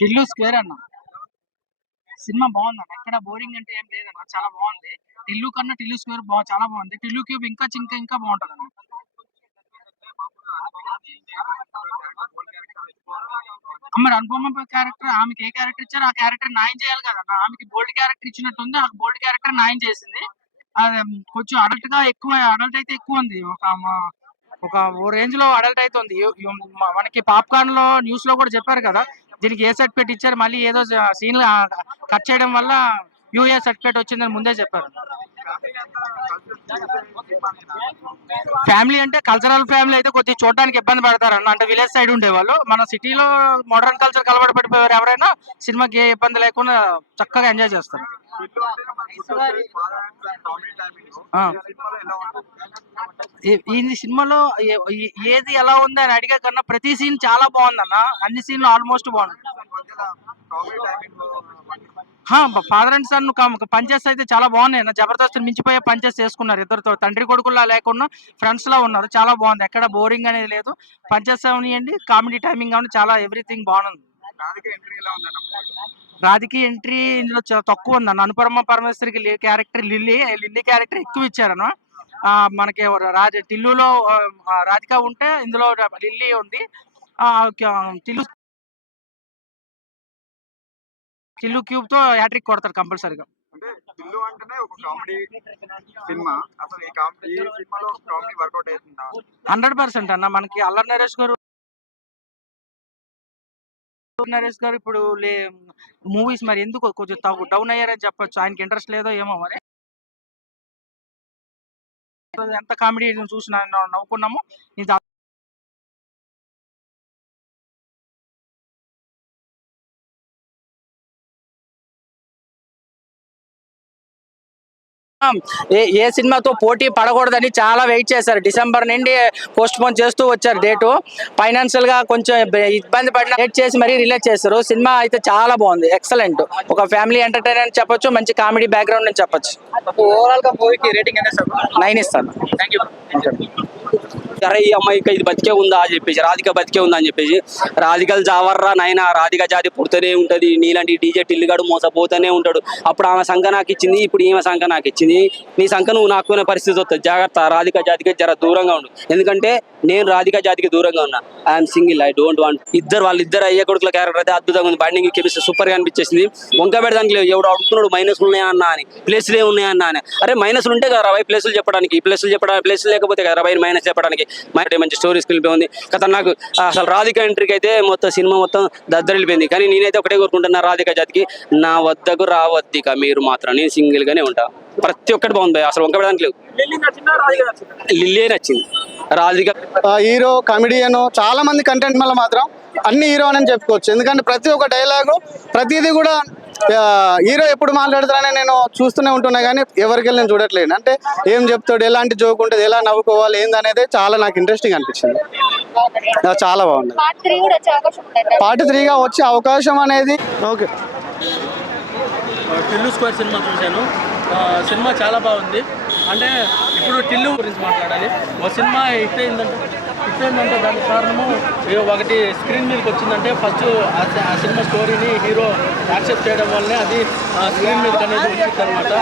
Tillu square అన్న cinema బాగుందన్న. ఎక్కడ బోరింగ్ అంటే ఏం లేదన్న, చాలా బాగుంది. టిల్లు కన్నా టిల్లు స్క్వేర్ చాలా బాగుంది. టిల్లు క్యూబ్ ఇంకా ఇంకా బాగుంటది అన్న. మరి అనుపమ క్యారెక్టర్, ఆమెకి ఏ క్యారెక్టర్ ఇచ్చారో ఆ క్యారెక్టర్ న్యాయం చేయాలి కదన్న. ఆమెకి బోల్డ్ క్యారెక్టర్ ఇచ్చినట్టుంది, ఆ బోల్డ్ క్యారెక్టర్ న్యాయం చేసింది. అది కొంచెం అడల్ట్ గా ఎక్కువ, అడల్ట్ అయితే ఎక్కువ ఉంది. ఒక ఓ రేంజ్ లో అడల్ట్ అవుతుంది. మనకి పాప్కార్న్ లో న్యూస్ లో కూడా చెప్పారు కదా, దీనికి ఏ సర్టిఫికేట్ ఇచ్చారు, మళ్ళీ ఏదో సీన్ కట్ చేయడం వల్ల యూఏ సర్టిఫికేట్ వచ్చిందని ముందే చెప్పారు. ఫ్యామిలీ అంటే కల్చరల్ ఫ్యామిలీ అయితే కొద్దిగా చూడడానికి ఇబ్బంది పడతారు అన్న. అంటే విలేజ్ సైడ్ ఉండేవాళ్ళు, మన సిటీలో మోడర్న్ కల్చర్ కలవాటు పడిపోయారు ఎవరైనా సినిమాకి ఏ ఇబ్బంది లేకుండా చక్కగా ఎంజాయ్ చేస్తారు. ఈ సినిమాలో ఏది ఎలా ఉంది అని అడిగే కన్నా ప్రతి సీన్ చాలా బాగుందన్న. అన్ని సీన్లు ఆల్మోస్ట్ బాగుంది. ఫాదర్ అండ్ సన్ పంచెస్ అయితే చాలా బాగున్నాయి అన్న. జబర్దస్త్ మించిపోయే పంచెస్ చేసుకున్నారు ఇద్దరుతో. తండ్రి కొడుకులా లేకుండా ఫ్రెండ్స్ లా ఉన్నారు. చాలా బాగుంది, ఎక్కడ బోరింగ్ అనేది లేదు. పంచెస్ అవనియండి, కామెడీ టైమింగ్ అవని, చాలా ఎవ్రీథింగ్ బాగుంది. రాజకీయ ఎంట్రీ ఇందులో చాలా తక్కువ ఉంది అన్న. అనుపమ పరమేశ్వరికి క్యారెక్టర్ లిల్లీ క్యారెక్టర్ ఎక్కువ ఇచ్చారన్న. మనకి టిల్లులో రాధిక ఉంటే ఇందులో లిల్లీ ఉంది. టిల్లు క్యూబ్ తో హ్యాట్రిక్ కొడతారు కంపల్సరీగా. అంటే టిల్లు అంటేనే ఒక కామెడీ సినిమా. అసలు ఈ సినిమాలో కామెడీ వర్కౌట్ అవుతుందా? 100% అన్న. మనకి అల్లరి నరేష్ గారు ఇప్పుడు మూవీస్ మరి ఎందుకు కొంచెం డౌన్ అయ్యారని చెప్పొచ్చు. ఆయనకి ఇంట్రెస్ట్ లేదో ఏమో మరి. ఎంత కామెడీ చూసి నవ్వుకున్నాము. ఏ సినిమాతో పోటీ పడకూడదని చాలా వెయిట్ చేశారు. డిసెంబర్ నుండి పోస్ట్ పోన్ చేస్తూ వచ్చారు డేటు. ఫైనాన్షియల్ గా కొంచెం ఇబ్బంది పడిన వెయిట్ చేసి మరీ రిలీజ్ చేశారు. సినిమా అయితే చాలా బాగుంది, ఎక్సలెంట్. ఒక ఫ్యామిలీ ఎంటర్టైనర్ అని చెప్పొచ్చు, మంచి కామెడీ బ్యాక్గ్రౌండ్ అని చెప్పొచ్చు. ఓవరాల్ గా మూవీకి రేటింగ్ ఎంత సార్? 9 ఇస్తాను. Thank you. సరే, ఈ అమ్మాయికి ఇది బతికే ఉందా అని చెప్పేసి, రాధిక బతికే ఉందా అని చెప్పేసి, రాధికలు జావర్రా నాయన, రాధిక జాతి పుడుతూనే ఉంటది. నీలాంటి డీజే టిల్లుగాడు మోసపోతూనే ఉంటాడు. అప్పుడు ఆమె సంఖ నాకు ఇచ్చింది, ఇప్పుడు ఈమె సంఖ నాకు ఇచ్చింది. నీ సంఖ నువ్వు నాకునే పరిస్థితి వస్తుంది, జాగ్రత్త. రాధిక జాతికి జర దూరంగా ఉండు, ఎందుకంటే నేను రాధిక జాతికి దూరంగా ఉన్నా. I'm single, I don't want. వాళ్ళిద్దరు అయ్యే కొడుకుల క్యారెక్టర్ అయితే అద్భుతంగా ఉంది. బాండింగ్ కెమిస్ట్రీ సూపర్ గా అనిపించేసింది. వంక పెడదానికి లేదు. ఎవడు అడుగుతున్నాడు మైనస్లు ఉన్నాయా అన్నా అని, ప్లేస్లే ఉన్నాయా అన్నా అని. అరే మైనస్లు ఉంటే కదా రవై ప్లేసులు చెప్పడానికి, ప్లేస్ లేకపోతే కదా రవై మైనస్ చెప్పడానికి. మంచి స్టోరీ స్కిల్ ఉంది కదా. నాకు అసలు రాధిక ఎంట్రీకి అయితే మొత్తం సినిమా మొత్తం దద్దరిల్లిపోయింది. కానీ నేనైతే ఒకటే కోరుకుంటున్నా, రాధిక జాతికి నా వద్దకు రావద్దిక మీరు మాత్రం. నేను సింగిల్ గానే ఉంటా. ప్రతి ఒక్కటి బాగుంది, అసలు వంక పెడడానికి లేదు. లిల్లీ నచ్చింది. రాధిక హీరో, కమెడియన్, చాలా మంది కంటెంట్ వల్ల మాత్రం అన్ని హీరో అని చెప్పుకోవచ్చు. ఎందుకంటే ప్రతి ఒక్క డైలాగు, ప్రతిదీ కూడా హీరో ఎప్పుడు మాట్లాడతారని నేను చూస్తూనే ఉంటున్నా, కానీ ఎవరికి నేను చూడట్లేదు. అంటే ఏం చెప్తాడు, ఎలాంటి జోక్ ఉంటుంది, ఎలా నవ్వుకోవాలి ఏందనేది చాలా నాకు ఇంట్రెస్టింగ్ అనిపించింది. చాలా బాగుంది. పార్ట్ 3గా వచ్చే అవకాశం అనేది ఓకే. టిల్లు స్క్వేర్ సినిమా చూశాను. సినిమా చాలా బాగుంది. అంటే ఇప్పుడు టిల్లు గురించి మాట్లాడాలి. ఒక సినిమా హిట్ అయిందంటే దానికి కారణము ఒకటి స్క్రీన్ మీదకి వచ్చిందంటే ఫస్ట్ ఆ సినిమా స్టోరీని హీరో యాక్సెప్ట్ చేయడం వల్లనే అది స్క్రీన్ మీదకి అనేది వచ్చింది అనమాట.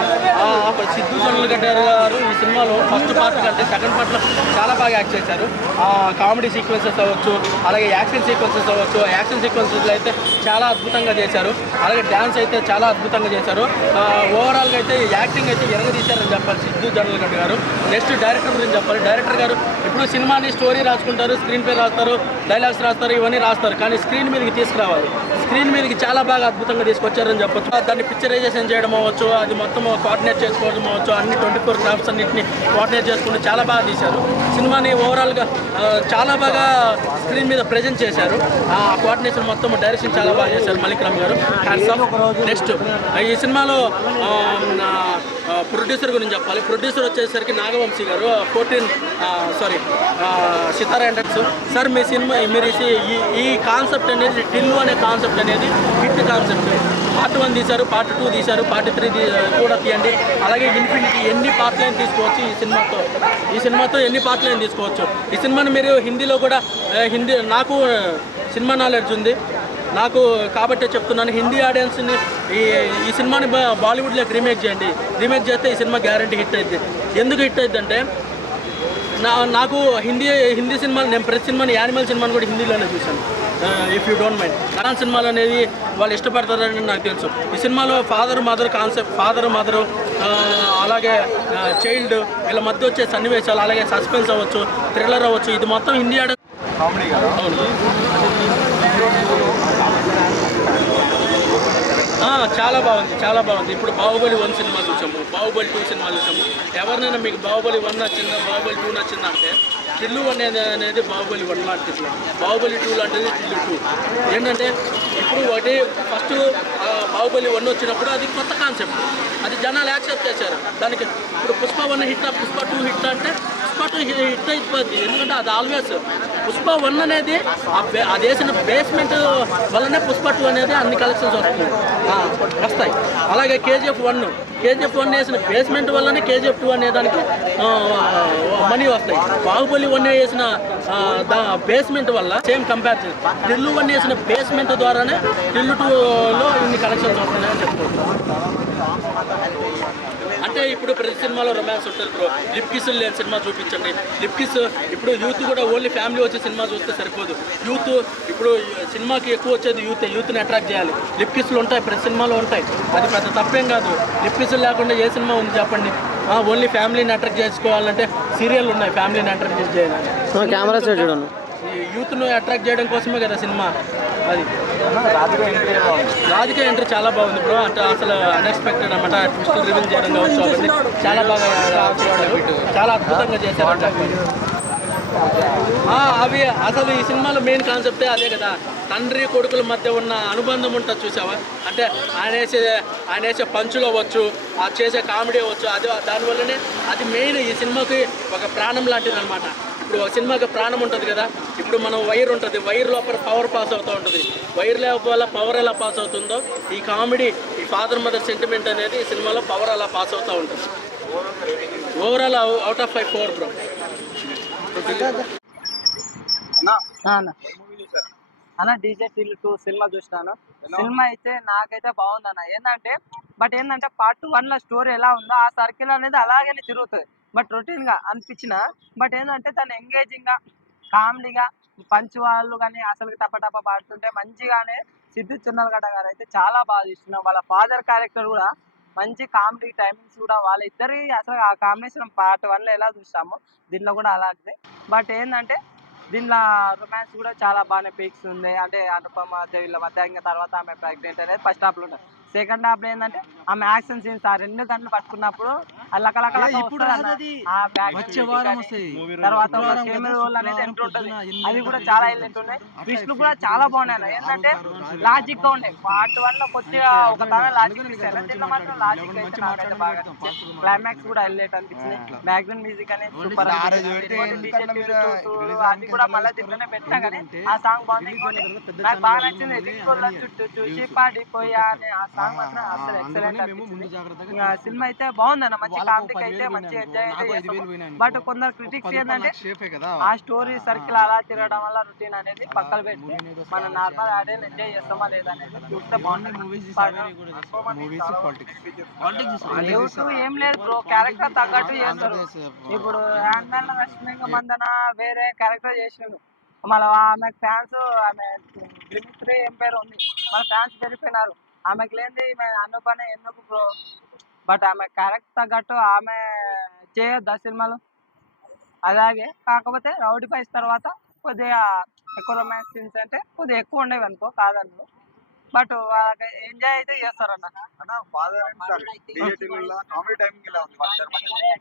సిద్ధు జొన్నలగడ్డ గారు ఈ సినిమాలో ఫస్ట్ పార్ట్ కంటే సెకండ్ పార్ట్లో చాలా బాగా యాక్ట్ చేశారు. కామెడీ సీక్వెన్సెస్ అవ్వచ్చు, అలాగే యాక్షన్ సీక్వెన్సెస్ అవ్వచ్చు. యాక్షన్ సీక్వెన్సెస్లో అయితే చాలా అద్భుతంగా చేశారు. అలాగే డ్యాన్స్ అయితే చాలా అద్భుతంగా చేశారు. ఓవరాల్గా అయితే యాక్టింగ్ అయితే ఎరగదీశారని చెప్పాలి సిద్ధు జొన్నలగడ్డ గారు. నెక్స్ట్ డైరెక్టర్ గురించి చెప్పాలి. డైరెక్టర్ గారు ఇప్పుడు సినిమాని స్టోరీ రాసుకుంటారు, స్క్రీన్ ప్లే రాస్తారు, డైలాగ్స్ రాస్తారు, ఇవన్నీ రాస్తారు. కానీ స్క్రీన్ మీదకి తీసుకురావాలి. స్క్రీన్ మీదకి చాలా బాగా అద్భుతంగా తీసుకొచ్చారని చెప్పొచ్చు. దాన్ని పిక్చరైజేషన్ చేయడం అవ్వచ్చు, అది మొత్తం కోఆర్డినేట్ చేసుకోవడం అవ్వచ్చు, అన్ని 24 క్రాఫ్ట్స్ అన్నింటినీ కోఆర్డినేట్ చేసుకుంటూ చాలా బాగా తీశారు. సినిమాని ఓవరాల్గా చాలా బాగా స్క్రీన్ మీద ప్రజెంట్ చేశారు. ఆ కోఆర్డినేషన్ మొత్తం డైరెక్షన్ చాలా బాగా చేశారు మలిక్ రామ్ గారు. నెక్స్ట్ ఈ సినిమాలో ప్రొడ్యూసర్ గురించి చెప్పాలి. ప్రొడ్యూసర్ వచ్చేసరికి నాగవంశీ గారు. సితారా ఎంటర్టైన్మెంట్స్. సార్ మీ సినిమా మీరు ఈ కాన్సెప్ట్ అనేది, టిల్లు అనే కాన్సెప్ట్ అనేది హిట్ కాన్సెప్ట్. పార్ట్ 1 తీశారు, పార్ట్ 2 తీశారు, పార్ట్ 3 కూడా తీయండి. అలాగే ఇన్ఫినిటీ ఎన్ని పార్ట్లైన్ తీసుకోవచ్చు ఈ సినిమాతో ఎన్ని పార్ట్లైన్ తీసుకోవచ్చు. ఈ సినిమాని మీరు హిందీలో కూడా నాకు సినిమా నాలెడ్జ్ ఉంది. నాకు కాబట్టే చెప్తున్నాను, హిందీ ఆడియన్స్ని ఈ సినిమాని బాలీవుడ్లోకి రీమేక్ చేయండి. రీమేక్ చేస్తే ఈ సినిమా గ్యారంటీ హిట్ అయింది. ఎందుకు హిట్ అయింది అంటే నాకు హిందీ సినిమాలు, నేను ప్రతి సినిమాని యానిమల్ సినిమాని కూడా హిందీలోనే చూశాను. If you don't mind, Kannada సినిమాలు అనేది వాళ్ళు ఇష్టపడతారని నాకు తెలుసు. ఈ సినిమాలో father mother concept, father mother అలాగే చైల్డ్ వీళ్ళ మధ్య వచ్చే సన్నివేశాలు, అలాగే సస్పెన్స్ అవ్వచ్చు, థ్రిల్లర్ అవ్వచ్చు, ఇది మొత్తం హిందీ కామెడీ కదా. చాలా బాగుంది, చాలా బాగుంది. ఇప్పుడు బాహుబలి 1 సినిమా చూసాము, బాహుబలి 2 సినిమా చూసాము. ఎవరినైనా మీకు బాహుబలి 1 నచ్చిందా, బాహుబలి 2 నచ్చిందా అంటే టిల్లు అనేది బాహుబలి 1 లాంటిది, బాహుబలి 2 లాంటిది టిల్లు 2. ఏంటంటే ఇప్పుడు ఒకటి ఫస్ట్ బాహుబలి 1 వచ్చినప్పుడు అది కొత్త కాన్సెప్ట్, అది జనాలు యాక్సెప్ట్ చేశారు. దానికి ఇప్పుడు పుష్ప 1 హిట్, పుష్ప 2 హిట్ అంటే పుష్ప 2 హిట్ అయిపోద్ది. ఎందుకంటే అది ఆల్వేస్ పుష్ప 1 అనేది అది వేసిన బేస్మెంట్ వల్లనే పుష్ప 2 అనేది అన్ని కలెక్షన్స్ వస్తాయి. అలాగే కేజీఎఫ్ 1 వేసిన బేస్మెంట్ వల్లనే కేజీఎఫ్ 2 అనే దానికి మనీ వస్తాయి. బాహుబలి 1 వేసిన బేస్మెంట్ వల్ల సేమ్ కంపారిజన్, టిల్లు 1 వేసిన బేస్మెంట్ ద్వారానే టిల్లు 2లో ఇన్ని కలెక్షన్స్ వస్తున్నాయని చెప్పుకుంటున్నాను. అంటే ఇప్పుడు ప్రతి సినిమాలో రొమాన్స్ ఉంటుంది బ్రో. లిప్ కిస్ లేని సినిమా చూపించండి. లిప్ కిస్ ఇప్పుడు యూత్ కూడా ఓన్లీ ఫ్యామిలీ వచ్చే సినిమా చూస్తే సరిపోదు. యూత్ ఇప్పుడు సినిమాకి ఎక్కువ వచ్చేది యూత్ని అట్రాక్ట్ చేయాలి. లిప్ కిస్లు ఉంటాయి, ప్రతి సినిమాలో ఉంటాయి, అది పెద్ద తప్పేం కాదు. లిప్ కిస్లు లేకుండా ఏ సినిమా ఉంది చెప్పండి. ఓన్లీ ఫ్యామిలీని అట్రాక్ట్ చేసుకోవాలంటే సీరియల్ ఉన్నాయి ఫ్యామిలీని అట్రాక్ట్ చేయాలి. కెమెరా చూడండి, యూత్ను అట్రాక్ట్ చేయడం కోసమే కదా సినిమా. అది రాధిక ఎంట్రీ చాలా బాగుంది బ్రో. అంటే అసలు అన్ఎక్స్పెక్టెడ్ అనమాట, ట్విస్టులు రివీల్ చేయడం కావచ్చు, అవన్నీ చాలా బాగా చాలా అద్భుతంగా చేశారు. అవి అసలు ఈ సినిమాలో మెయిన్ కాన్సెప్టే అదే కదా, తండ్రి కొడుకుల మధ్య ఉన్న అనుబంధం ఉంటుంది చూసావా. అంటే ఆయన వేసే పంచులు అవ్వచ్చు, అది చేసే కామెడీ అవ్వచ్చు, అది దానివల్లనే అది మెయిన్ ఈ సినిమాకి ఒక ప్రాణం లాంటిది అనమాట. ఇప్పుడు ఒక సినిమాకి ప్రాణం ఉంటుంది కదా, ఇప్పుడు మనం వైర్ ఉంటుంది, వైర్ లోపల పవర్ పాస్ అవుతూ ఉంటుంది. వైర్ లోపల పవర్ ఎలా పాస్ అవుతుందో ఈ కామెడీ, ఈ ఫాదర్ మదర్ సెంటిమెంట్ అనేది ఈ సినిమాలో పవర్ అలా పాస్ అవుతూ ఉంటుంది. Overall out of 5 4 bro. అన్న డీజే టిల్లు 2 సినిమా చూసినాను. సినిమా అయితే నాకైతే బాగుందన్న. ఏంటంటే పార్ట్ 1 లో స్టోరీ ఎలా ఉందో ఆ సర్కిల్ అనేది అలాగనే తిరుగుతుంది. బట్ రొటీన్ గా అనిపించిన, బట్ ఏంటంటే తను ఎంగేజింగ్ గా, కామెడీగా, పంచ్ వాళ్ళు కానీ అసలు టప పాడుతుంటే మంచిగానే. సిద్ధు చిన్నలగడ్డ గారు అయితే చాలా బాగా తీస్తున్నారు. వాళ్ళ ఫాదర్ క్యారెక్టర్ కూడా మంచి కామెడీ టైమింగ్స్ కూడా వాళ్ళిద్దరి అసలు ఆ కాంబినేషన్ పార్ట్ 1 లో ఎలా చూస్తామో దీంట్లో కూడా అలాగే. బట్ ఏంటంటే దీనిలో రొమాన్స్ కూడా చాలా బాగానే పీక్స్ ఉంది. అంటే అనుపమ వీళ్ళ మధ్య, ఇంకా తర్వాత ఆమె ప్రెగ్నెంట్ అనేది ఫస్ట్ హాఫ్ లో ఉంటుంది. సెకండ్ హాఫ్ లో ఏంటంటే ఆమె యాక్షన్ సీన్స్ ఆ 2 గంటలు పట్టుకున్నప్పుడు తర్వాత అనేది ఎంట్రీ ఉంటుంది. అది కూడా చాలా హైలైట్ ఉన్నాయి. ట్విస్ట్లు కూడా చాలా బాగున్నాయి. ఏంటంటే లాజిక్ గా ఉన్నాయి. పార్ట్ 1 లో కొద్దిగా ఒక తన లాజిక్ ఇచ్చారు, దీంట్లో మాత్రం లాజిక్ అయితే నాకైతే బాగా అనిపించింది. క్లైమాక్స్ కూడా హైలైట్ అనిపించింది. బ్యాక్గ్రౌండ్ మ్యూజిక్ అనేది సూపర్. అది కూడా మళ్ళీ దీంట్లోనే పెట్టినా కానీ ఆ సాంగ్ బాగుంది. నాకు బాగా నచ్చింది. చుట్టూ చూసి పాడిపోయా అనే ఆ సాంగ్ మాత్రం అసలు ఎక్సలెంట్ అనిపించింది. సినిమా అయితే బాగుందన్న, మంచి కామెడీకి అయితే మంచి ఎంజాయ్ అయితే చేస్తాం. బట్ కొందరు క్రిటిక్స్ ఏంటంటే ఆ స్టోరీ సర్కిల్ అలా తిరగడం వల్ల రొటీన్ అనేది పక్కన పెట్టి మనం నార్మల్ ఆడియన్స్ ఎంజాయ్ చేస్తామా లేదా అనేది చూస్తే బాగుంటుంది. ఏం లేదు బ్రో, క్యారెక్టర్ తగ్గట్టు చేస్తారు. ఇప్పుడు హ్యాండ్మ్యాన్ రష్మిక మందన వేరే క్యారెక్టర్ చేసిండు, మళ్ళీ ఆమె ఫ్యాన్స్, ఆమె దిమిత్రి ఏం పేరు ఉంది, మన ఫ్యాన్స్ పెరిగిపోయినారు. ఆమెకు లేనిది అనుపనే ఎందుకు బ్రో. బట్ ఆమె క్యారెక్టర్ తగ్గట్టు ఆమె చేయొద్దు ఆ సినిమాలో. అలాగే కాకపోతే రౌడీ ఫైస్ తర్వాత కొద్దిగా ఎక్కువ రొమాన్స్ సీన్స్ అంటే కొద్దిగా ఎక్కువ ఉండేవి అనుకో, కాదన్ను. బట్ వాళ్ళకి ఎంజాయ్ అయితే చేస్తారన్న.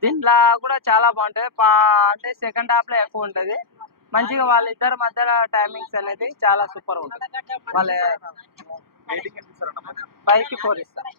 దీంట్లో కూడా చాలా బాగుంటది. అంటే సెకండ్ హాఫ్ లో ఎక్కువ ఉంటది. మంచిగా వాళ్ళిద్దరి మధ్యలో టైమింగ్స్ అనేది చాలా సూపర్ ఉంటుంది. వాళ్ళ 5కి 4 ఇస్తారు.